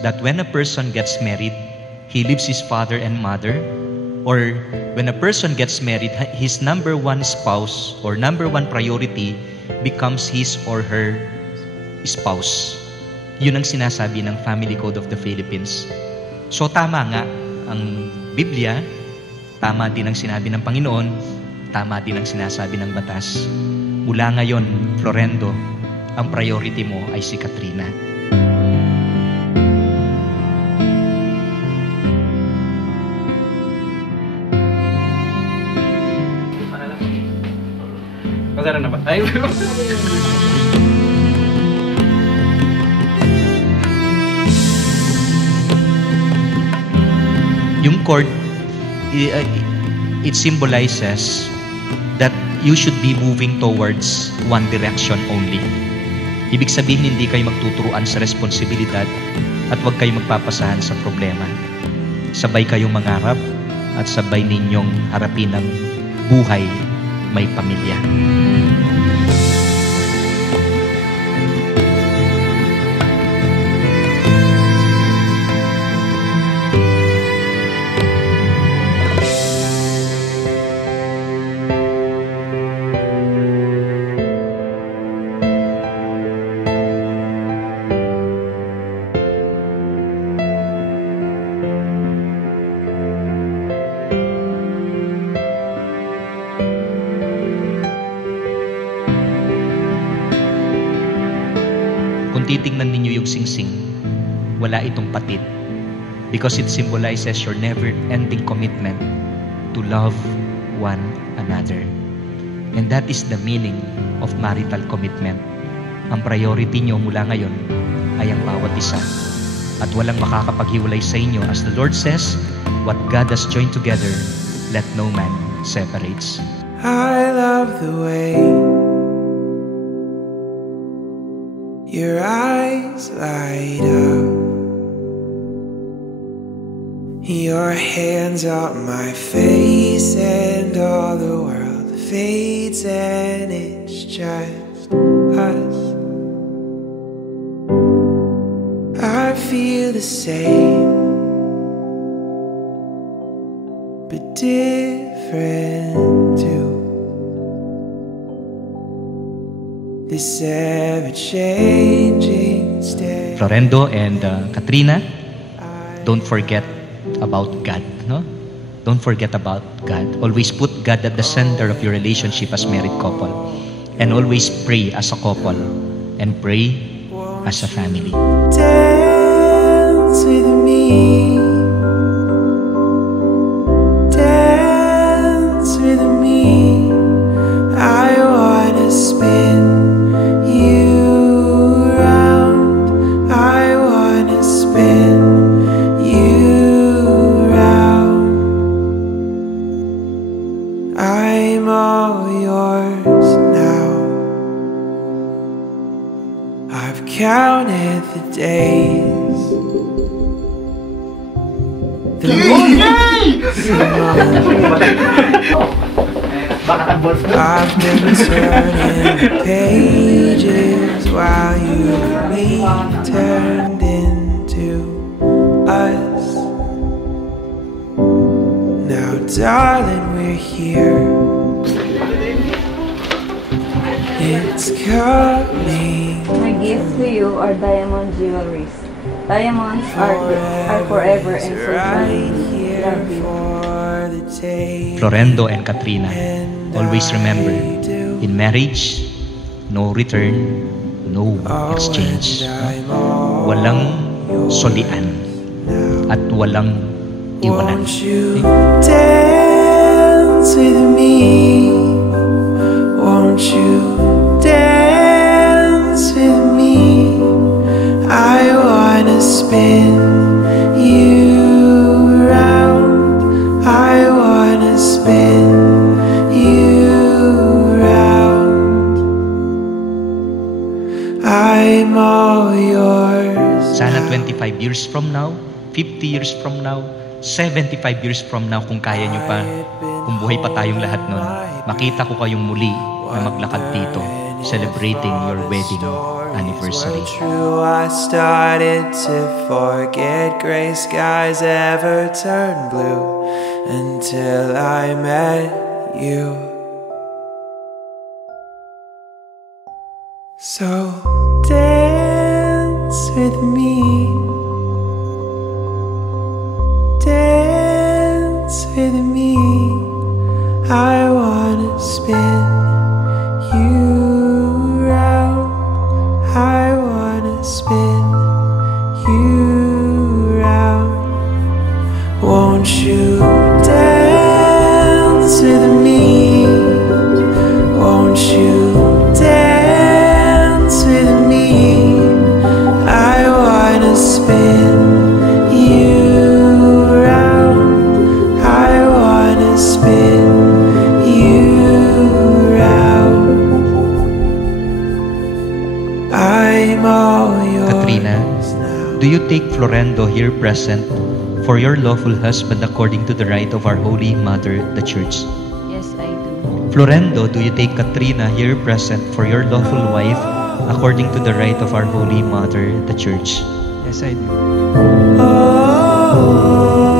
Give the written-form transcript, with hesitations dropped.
that when a person gets married, he leaves his father and mother, or when a person gets married, his number one spouse or number one priority becomes his or her spouse. Yun ang sinasabi ng Family Code of the Philippines. So tama nga ang Biblia, tama din ang sinabi ng Panginoon, tama din ang sinasabi ng batas. Mula ngayon, Florendo, ang priority mo ay si Katrina. Pasara na ba? Ay, yung cord, it symbolizes that you should be moving towards one direction only. Ibig sabihin, hindi kayo magtuturuan sa responsibilidad at huwag kayo magpapasahan sa problema. Sabay kayong mangarap at sabay ninyong harapin ang buhay may pamilya. Kung titingnan ninyo yung singsing, wala itong patid. Because it symbolizes your never-ending commitment to love one another. And that is the meaning of marital commitment. Ang priority nyo mula ngayon ay ang bawat isa. At walang makakapaghiwalay sa inyo. As the Lord says, what God has joined together, let no man separates. I love the way your eyes light up, your hands on my face, and all the world fades and it's just us. I feel the same, but different too. This ever-changing state. Florendo and Katrina, don't forget about God, no? Don't forget about God. Always put God at the center of your relationship as married couple. And always pray as a couple. And pray as a family. Dance with me. Dance with me. I wanna spin I'm all yours now. I've counted the days, the weeks, I've been turning the pages while you and me turned into us. Now, darling, we're here. It's coming. My gift to you are diamond jewelries. Diamonds are forever and so shiny. Love you. Florendo and Katrina, always remember, in marriage, no return, no exchange. Walang solian at walang iwanan. Won't you dance with me? Won't you dance with me? I wanna spin you round. I wanna spin you round. I'm all yours. Sana 25 years from now, 50 years from now, 75 years from now, kung kaya nyo pa, kung buhay pa tayong lahat nun, makita ko kayong muli na maglakad dito celebrating your wedding anniversary. Were true, I started to forget gray skies ever turned blue until I met you. So dance with me, dance with me. I wanna spin you round. I wanna spin you round. Won't you dance with me? Won't you dance with me? I wanna spin you round. I wanna spin you round. I'm all yours. Katrina, now. do you take Florendo here present for your lawful husband according to the rite of our Holy Mother, the Church? Yes, I do. Florendo, do you take Katrina here present for your lawful wife according to the rite of our Holy Mother, the Church? Yes, I do. Oh.